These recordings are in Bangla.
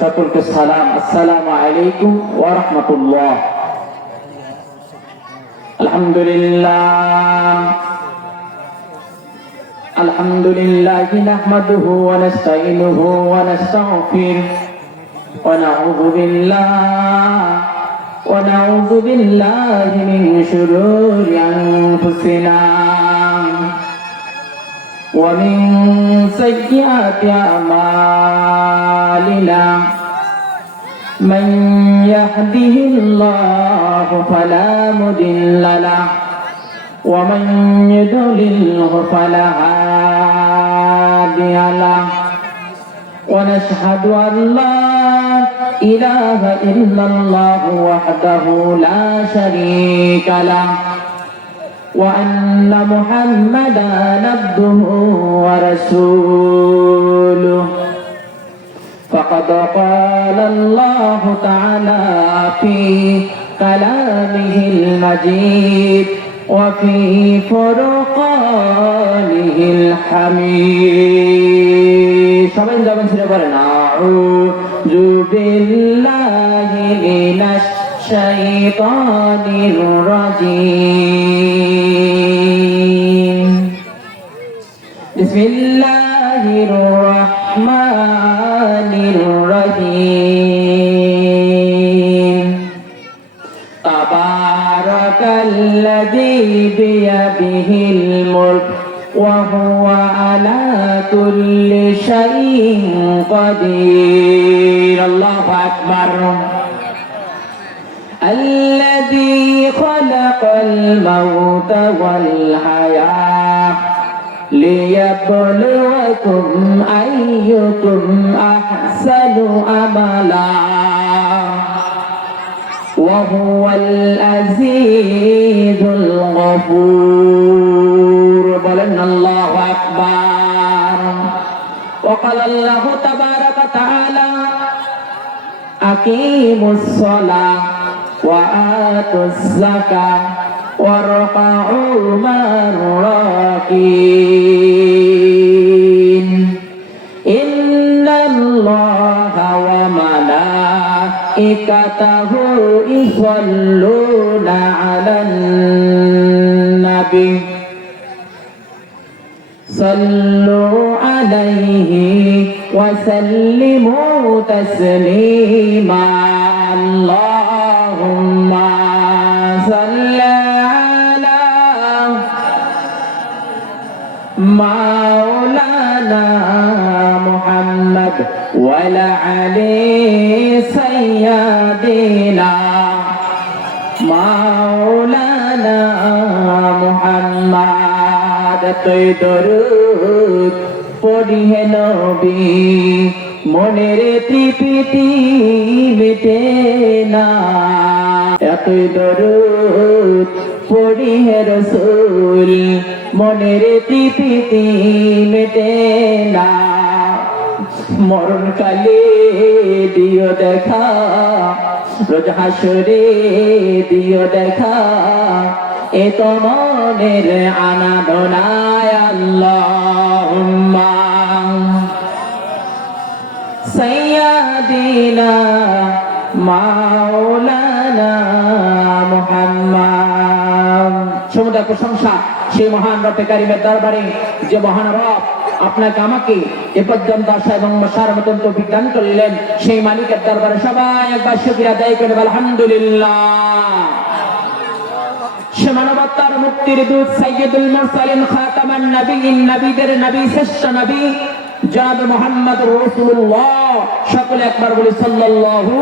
সকলকে সালাম, আসসালামু আলাইকুম ওয়া রাহমাতুল্লাহ। আলহামদুলিল্লাহ নাহমাদুহু ওয়া নাস্তাঈনুহু ওয়া নাস্তাগফিরুহ ওয়া নাউযু বিল্লাহি মিন শুরুরি আনফুসিনা ওয়া মিন সাইয়্যাতি আমালিনা। من يهده الله فلا مضل له ومن يضلله فلا هادي له ونشهد أن لا إله إلا الله وحده لا شريك له وأن محمدا عبده ورسوله. فقد قال الله تعالى في كلامه المجيد وفي فرقانه الحميد. সবাই জবান ছেড়ে বলেন আউযু বিল্লাহি মিনাশ শাইতানির রাজীম। বিসমিল্লাহির রাহমানির রহিম। তাবারাকাল্লাযী বিয়াদিহিল মুলক ওয়া হুয়া আলা কুল্লি শাইইন কাদির। আল্লাহু আকবার। الذي خلق الموت والحياة ليبلوكم أيكم أحسن عملا وهو العزيز الغفور. بلن الله أكبر. وقال الله تبارك وتعالى أقيموا الصلاة وآتوا الزكاة واركعوا مع الراكعين. إن الله وملائكته يصلون على النبي صلوا عليه وسلموا تسليما. اللهم صل على مولانا محمد وعلى آل سيدنا مولانا محمد. তুই দরুদ পড়িয়ে নবী মনের তৃপ্তি মিটে না। এতই দরুদ পড়িয়ে রাসূল মনের তৃপ্তি মিটে না। মরণকালে দিও দেখা, রোজ হাসরে দিও দেখা, এ তো মনের আনাদনায়। আল্লাহুম্মা সাইয়্যিদিনা মাওলানা মুহাম্মদ। সমুদয় প্রশংসা সেই মহান রব্বে কারীমের দরবারে, যে মহান রব আপনাকে আমাকে এ পর্যন্ত আসা এবং বসার মতন তৌফিক দান করলেন, সেই মালিকের দরবারে সবাই একবার শুকরিয়া আদায় করে আলহামদুলিল্লাহ। সে মানবতার মুক্তির দূত সাইয়্যিদুল মুরসালিন খাতামান নবিয়্যিন, নবীদের নবী, শ্রেষ্ঠ নবী জনাব মুহাম্মদুর রাসূলুল্লাহ। সকলে একবার বলি সাল্লাল্লাহু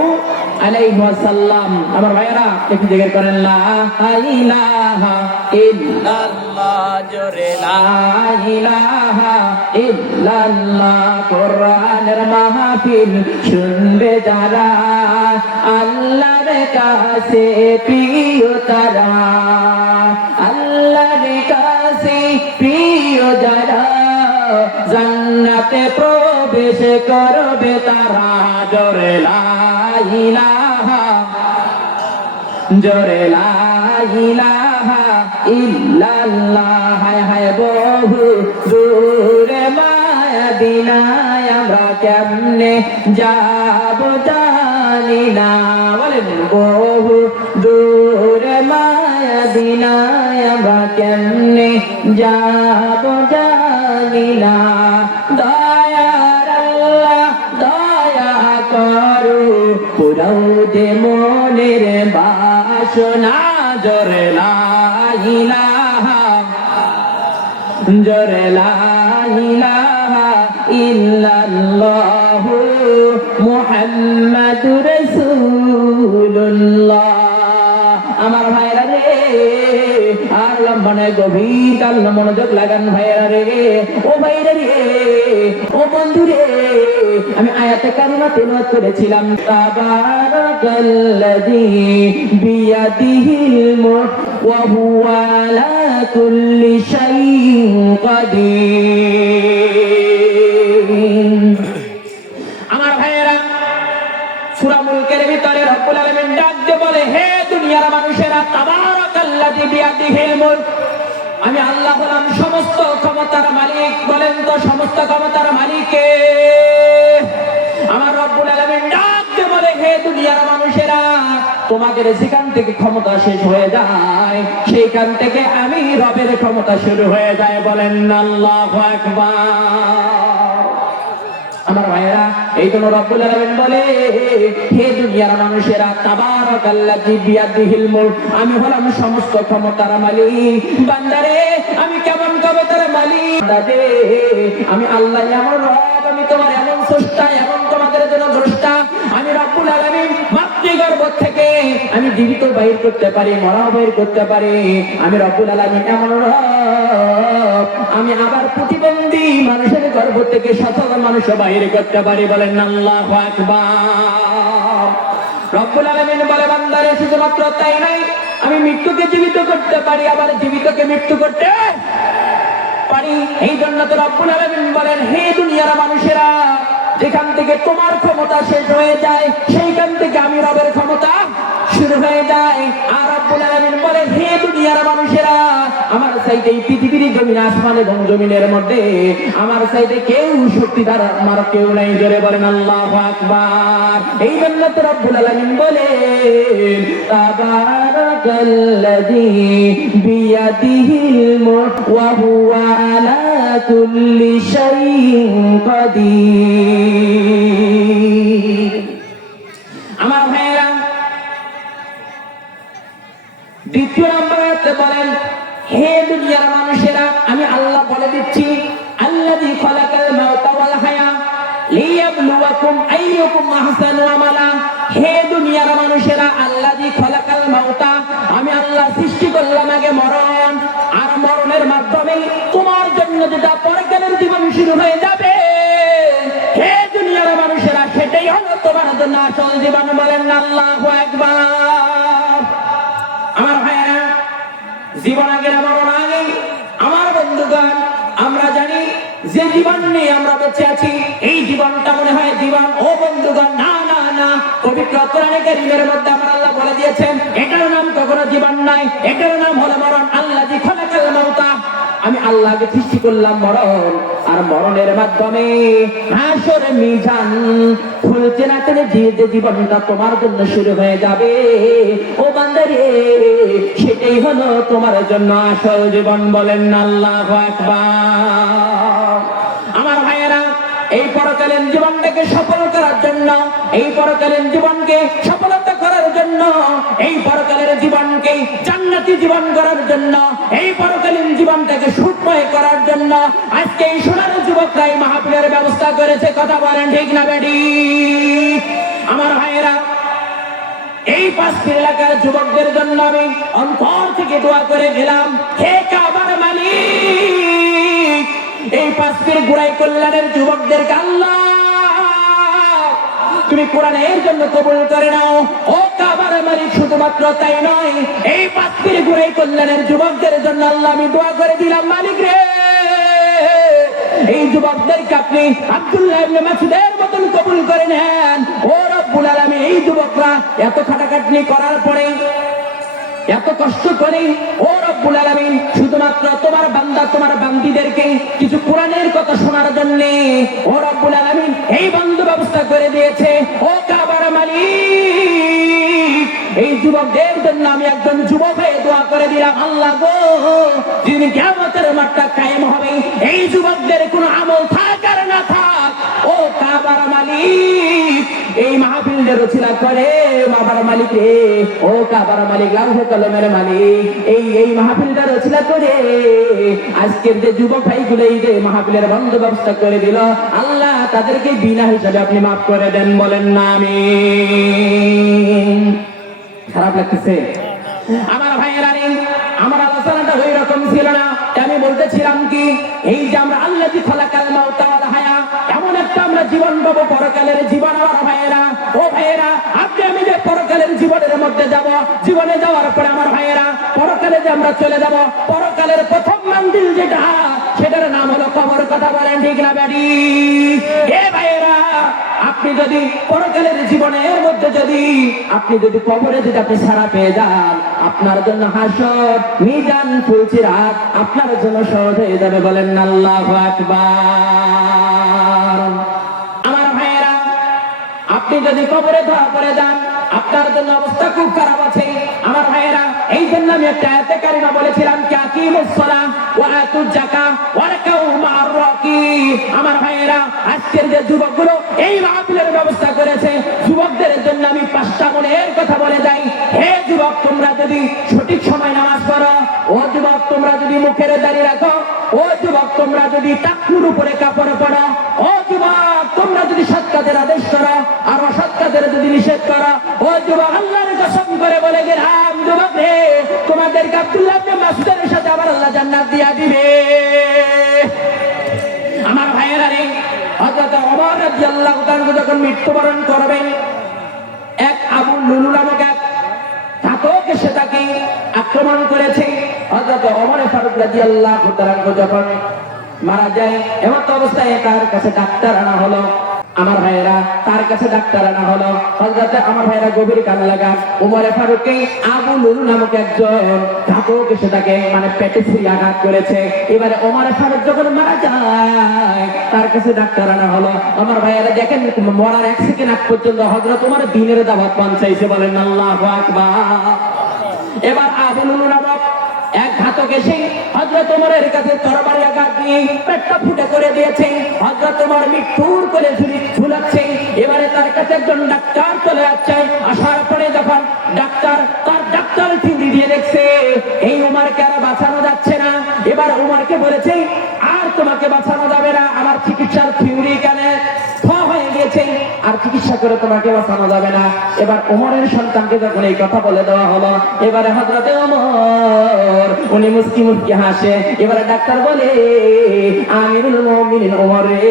আলাইহি ওয়াসাল্লাম। আমার ভাইরা একটু জিকির করেন লা ইলাহা ইল্লাল্লাহ, জোরে লা ইলাহা ইল্লাল্লাহ। কোরআনের মাহফিল শুনবে যারা, আল্লাহর কাছে প্রিয় তারা, আল্লাহর কাছে প্রিয় যারা, জান্নাতে প্রবেশ করবে তারা। জোরে লা ইলাহা, জোরে লা ইলাহা ইল্লাল্লাহ। হায় হায় বহু দূরে মায়াদিনায় আমরা আমরা কেমনে যাব জানি না, বলেন বহু দূরে মদিনায় আমরা কেমনে যাব জানি না। দয়ার আল্লাহ দয়া করো, পুরাও দে মনের বাসনা, জোরে লা ইলাহা জোরে লা ইলাহা ইল্লাল্লাহু মুহাম্মাদুর রাসূলুল্লাহ। আমার ভাইরা রে, আর লম্বনে গভীর কাল মনোযোগ লাগান ভাইরা রে, ও ভাইরা রে, ও বন্ধু রে, আমি আয়াতে কারিমা তেলাওয়াত করেছিলাম, তাবারাকাল্লাযী বিয়াদিহিল মুলক ওয়া হুয়া আলা কুল্লি শাইইন কাদির। আমার ভাইয়েরা, সূরা মুলকের ভিতরে রব্বুল আলামিন ডাক দিয়ে বলে, হে দুনিয়ার মানুষেরা, তাবারাকাল্লাযী বিয়াদিহিল মুলক, আমি আল্লাহ হলাম সমস্ত ক্ষমতার মালিক। বলেন তো সমস্ত ক্ষমতার মালিক কে? আমার রব্বুল আলামিন ডাক দিয়ে বলে, হে দুনিয়ার মানুষেরা, তোমাদের যেখান থেকে ক্ষমতা শেষ হয়ে যায় সেইখান থেকে আমি রবের ক্ষমতা শুরু হয়ে যায়। বলেন আল্লাহু আকবার। আমার ভাইরা, এই জন্য রব্বুল আলামিন বলে, হে দুনিয়ার মানুষেরা, তাবারাকাল্লাযী বিয়াদিহিল মুলক, আমি হলাম সমস্ত ক্ষমতার মালিক। বান্দারে, আমি কেমন ক্ষমতার মালিক? বান্দারে, আমি আল্লাহ এমন রব, আমি তোমার এমন স্রষ্টা, এমন তোমাদের জন্য দ্রষ্টা। আমি রব্বুল আলামিন মাতৃগর্ভ থেকে আমি জীবিত বাইর করতে পারি, মরা বাইর করতে পারি। আমি রব্বুল আলামিন এমন রব, আমি আবার প্রতিবন্ধী মানুষের গর্ভ থেকে সচল মানুষ বাইরে করতে পারি। বলেন আল্লাহু আকবার। রব্বুল আলামিন বলে, বান্দারে শুধুমাত্র তাই নাই, আমি মৃত্যুকে জীবিত করতে পারি, আবার জীবিতকে মৃত্যু করতে পারি। এই জন্য তো রব্বুল আলামিন বলেন, হে দুনিয়ার মানুষেরা, যেখান থেকে তোমার ক্ষমতা শেষ হয়ে যায় সেইখান থেকে আমি রবের ক্ষমতা শুরু হয়ে যায়। আর রব্বুল আলামিন বলেন, হে দুনিয়ার মানুষেরা, আমার চাইতে এই পৃথিবীর জমিন, আসমান এবং জমিনের মধ্যে আমার চাইতে কেউ শক্তিদার আমার কেউ নাই। জোরে বলেন আল্লাহু আকবার। এই জন্য তো রব্বুল আলামিন বলেন, তাবারাকাল্লাযী বিয়াদিহিল মুলক ওয়া হুয়া আলা কুল্লি শাইইন কাদির। আমার ভাইয়েরা, দ্বিতীয় নম্বরে বলেন, হে দুনিয়ার মানুষেরা, আমি আল্লাহ বলে দিচ্ছি, আল্লাযী খালাকাল মাউতা ওয়াল হায়া লিয়াবলুয়াকুম আইয়ুকুম আহসানু আমালা। হে দুনিয়ার মানুষেরা, আল্লাযী খালাকাল মাউতা, আমি আল্লাহ সৃষ্টি করলাম আগে মরণ, আর মরণের মাধ্যমে তোমার জন্য যেটা পরকালের জীবন শুরু হয়ে যাবে, হে দুনিয়ার মানুষেরা, সেটাই হলো তোমার জন্য আসল জীবন। বলেন আল্লাহু আকবার। আমার ভাইয়েরা, জীবন আগে না মরণ আগে। আমার বন্ধুগণ, আমরা জানি যে জীবন নিয়ে আমরা বেঁচে আছি, এই জীবনটা মনে হয় জীবন। ও বন্ধুগণ, না না না, পবিত্র কোরআনে কারীমের মধ্যে আমার আল্লাহ বলে দিয়েছেন, এটার নাম কখনো জীবন নয়, এটার নাম হলো মরণ। আল্লাযী খালাকাল মাউতা, আমি আল্লাহকে সৃষ্টি করলাম মরণ, আর মরণের মাধ্যমে হাসর মিজান খুলতে না খুলে যে জীবনটা তোমার জন্য শুরু হয়ে যাবে, ও বান্দারে, সেটাই হলো তোমার জন্য আসল জীবন। বলেন আল্লাহু আকবার। আমার ভাইয়েরা, এই পরকালীন জীবনটাকে সফল করার জন্য, এই পরকালীন জীবনকে সফলতা করার জন্য, এই পরকালের জীবনকে জান্নাতি জীবন করার জন্য, এই পরকালীন জীবনটাকে সুখময় করার জন্য আজকে এই সোনার যুবকরা এই মাহফিলের ব্যবস্থা করেছে। কথা বলেন ঠিক না বেডি? আমার ভাইয়েরা, এই পাঁচটি এলাকার যুবকদের জন্য আমি অন্তর থেকে দোয়া করে গেলাম, হে কাবার মালিক, এই পাঁচটির গোড়াই কল্যাণের যুবকদেরকে আল্লাহ তুমি কোরআনের জন্য কবুল করে নাও। ও কাবার মালিক, শুধুমাত্র তাই নয়, এই পাঁচটির গোড়াই কল্যাণের যুবকদের জন্য আল্লাহ আমি দোয়া করে দিলাম, মালিক রে, এই যুবকদেরকে আপনি আব্দুল্লাহ ইবনে মাসউদের মতন কবুল করে নেন। ও রব্বুল আলামিন, এই যুবকরা এত খাটাখাটনি করার পরে এত কষ্ট করে ও রব্বুল আলামিন শুধুমাত্র তোমার বান্দা তোমার বান্দীদেরকে কিছু কোরআনের কথা শোনার জন্য ও রব্বুল আলামিন এই বন্ধু ব্যবস্থা করে দিয়েছে। ও কাবার মালিক, এই যুবকদের জন্য আমি একজন যুবক হয়ে দোয়া করে দিলাম, আল্লাহ গো, যিনি কিয়ামতের মাঠটা কায়েম হবে, এই যুবকদের কোনো আমল থাক আর না থাক, ও কাবার মালিক এই মাহফিলের রচনা করে কাবার মালিক রে, ও কাবার মালিক লাউহে কলমের মালিক, এই মাহফিলটা রচনা করে আজকের যে যুবক ভাইগুলো এই যে মাহফিলের বন্ধ ব্যবস্থা করে দিল, আল্লাহ তাদেরকে বিনা হিসাবে আপনি মাফ করে দেন, বলেন না আমিন। খারাপ লাগতেছে আমার ভাইয়েরা রে, আমার আলোচনাটা ওই রকম ছিল না। আমি বলতেছিলাম কি, এই যে আমরা আল্লাযী খালাকাল মাউতা ওয়াল হায়া, এমন একটা আমরা জীবন পাবো, পরকালের জীবন। আমার ভাইয়েরা, ও ভাইয়েরা, আপনি আমি যে পরকালের জীবনের মধ্যে যাব, জীবনে যাওয়ার পরে আমার ভাইয়েরা পরকালে যে আমরা চলে যাব, পরকালের প্রথম মন্দির যেটা, সেটার নাম হলো কবর। কথা বলেন ঠিক না ব্যাডি? এ ভাইয়েরা, আপনি যদি পরকালের জীবনের মধ্যে আপনি যদি কবরে যদি আপনি ছাড়া পেয়ে যান, আপনার জন্য হাসর মিজান ফুলসিরাত আপনার জন্য সহজ হয়ে যাবে, বলেন আল্লাহু আকবার। আমার ভাইয়েরা, আপনি যদি কবরে ধরা পড়ে যান, আপনার জন্য অবস্থা খুব খারাপ আছে। আমার ভাইয়েরা, এই জন্য আমি একটা আয়াতে কারিমা বলেছিলাম, আকিমুস সালাহ ওয়া আতুজ যাকাত ওয়া রাকাউ মা'আর রাকিব। আমার ভাইয়েরা, আজকের যে যুবকগুলো এই মাহফিলের ব্যবস্থা করেছে, যুবকদের জন্য আমি 5টা গুণের কথা বলে যাই। হে যুবক, তোমরা যদি সঠিক সময় নামাজ পড়ো, ও যুবক তোমরা যদি মুখের দাড়ি রাখো, ও যুবক তোমরা যদি টাকনুর উপরে কাপড় পড়ো, ও যুবক তোমরা যদি সৎ কাজের আদেশ করো আর অসৎ কাজের যদি নিষেধ করো, ও যুবক আল্লাহর কসম করে বলে গেলাম যুবক রে, তোমাদেরকে আব্দুল্লাহ ইবনে মাসউদের সাথে আবার আল্লাহ জান্নাত দিয়া দিবে। আমার ভাইয়েরা রে, হযরত ওমর রাদিয়াল্লাহু তাআলা যখন মৃত্যুবরণ করবেন, এক আবু লুলু নামক এক ঘাতক এসে তাকে আক্রমণ করেছে। হযরত ওমর ফারুক রাদিয়াল্লাহু তাআলা যখন মারা যায়, এমন অবস্থায় তার কাছে ডাক্তার আনা হলো। আমার ভাইয়েরা, তার কাছে ডাক্তার আনা হলো। হযরত আমার ভাইয়েরা গভীর কান লাগা, ওমর ফারুককে আবু লুলু নামক একজন ঘাতক এসে তাকে পেটে ছুরি আঘাত করেছে। এবারে ওমর ফারুক যখন মারা যায়, তার কাছে ডাক্তার আনা হলো। আমার ভাইয়েরা দেখেন, মরার 1 সেকেন্ড আগ পর্যন্ত হযরত ওমর দ্বীনের দাওয়াত পৌঁছাইছে, বলেন আল্লাহু আকবার। এবার আবু লুলু নামক এক ঘাতক এসে হযরত ওমরের কাছে তরবারি আঘাত দিয়ে পেটটা ফুটে করে দিয়েছে। হযরত ওমর মৃত্যুর কোলে ঝুলাচ্ছে। এবারে তার কাছে একজন ডাক্তার চলে যাচ্ছে। আসার পরে যখন ডাক্তার তার ডাক্তার থিউরি দিয়ে দেখছে এই ওমরকে আর বাঁচানো যাচ্ছে না, এবার ওমরকে বলেছে, আর তোমাকে বাঁচানো যাবে না, আমার চিকিৎসার থিউরি কেন হয়ে গেছে, আর চিকিৎসা করে তোমাকে বাঁচানো যাবে না। এবার ওমরের সন্তানকে যখন এই কথা বলে দেওয়া হলো, এবারে হযরতে ওমর উনি মুস্কি মুস্কি হাসে। এবারে ডাক্তার বলে, আমিরুল মুমিনিন ওমর রে,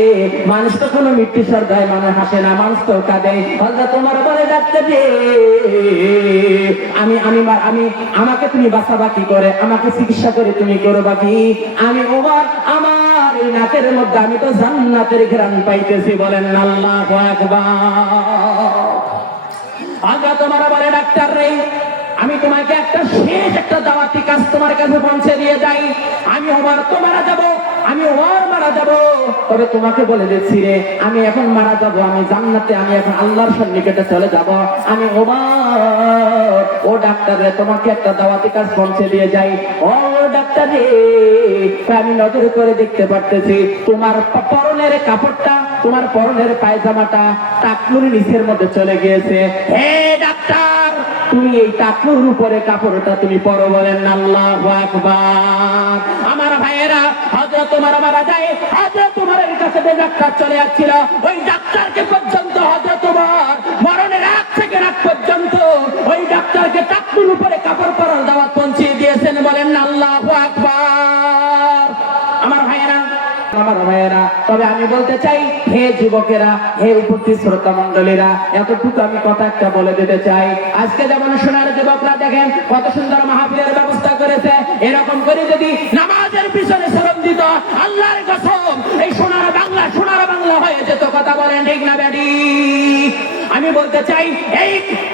মানুষ তো কোনো মৃত্যু সর্দায় মানুষ হাসে না, মানুষ তো কাঁদে। হযরত ওমর বলে, ডাক্তার রে, আমাকে তুমি বাঁচাবা কি করে, আমাকে চিকিৎসা করে তুমি করবা কি? আমি ওমর, আমার এই নাকের মধ্যে আমি তো জান্নাতের ঘ্রাণ পাইতেছি, বলেন আল্লাহু আকবার। হযরত ওমর বলে, ডাক্তার রে, আমি তোমাকে শেষ একটা দাওয়াতি কাজ তোমার কাছে পৌঁছে দিয়ে যাই। আমি ওমর তো মারা যাব, আমি ওমর মারা যাব, তবে তোমাকে বলে দিচ্ছি রে, আমি এখন মারা যাব, আমি জান্নাতে, আমি এখন আল্লাহর সন্নিকটে চলে যাব। আমি ওমর, ও ডাক্তার রে, তোমাকে একটা দাওয়াতি কাজ পৌঁছে দিয়ে যাই। ও ডাক্তার রে, আমি নজর করে দেখতে পারতেছি তোমার পরনের কাপড়টা, তোমার পরনের পায়জামাটা টাকনুর নিচের মধ্যে চলে গিয়েছে। হে ডাক্তার, তুমি এই টাকনুর উপরে কাপড়টা তুমি পরো, বলেন আল্লাহু আকবার। আমার ভাইয়েরা, হযরত ওমর মারা যায়, হযরত ওমরের কাছে যে ডাক্তার চলে যাচ্ছিল, ওই ডাক্তারকে পর্যন্ত হযরত ওমর মরণের 1 সেকেন্ড আগ পর্যন্ত ওই ডাক্তারকে টাকনুর উপরে কাপড় পরার দাওয়াত পৌঁছে দিয়েছেন, বলেন আল্লাহু আকবার। আমার ভাইয়েরা, তবে আমি বলতে চাই, হে যুবকেরা, হে উপস্থিত শ্রোতা মন্ডলীরা, এতটুকু আমি কথা একটা বলে দিতে চাই। আজকে যেমন সোনার যুবকরা দেখেন কত সুন্দর মাহফিলের ব্যবস্থা করেছে, এরকম করে যদি নামাজের পিছনে শ্রম দিত, আল্লাহর কসম এই সোনার বাংলা হয়ে যেত। কথা বলেন ঠিক না ব্যাডি? আমি বলতে চাই,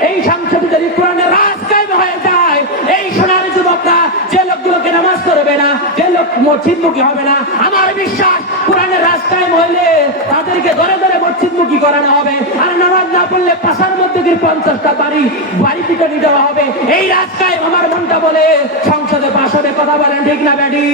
এই সংসদে যদি কোরআনের রাজ কায়েম হয়ে যায়, এই মসজিদমুখী হবে না। আমার বিশ্বাস কোরআনের রাস্তায় মহিলে তাদেরকে ধরে ধরে মসজিদমুখী করানো হবে, আর নামাজ না পড়লে পাশার মধ্যে 50টা বাড়ি পিটানি দেওয়া হবে। এই রাস্তায় আমার মনটা বলে সংসদে পাশ হবে। কথা বলেন ঠিক না ব্যাডি?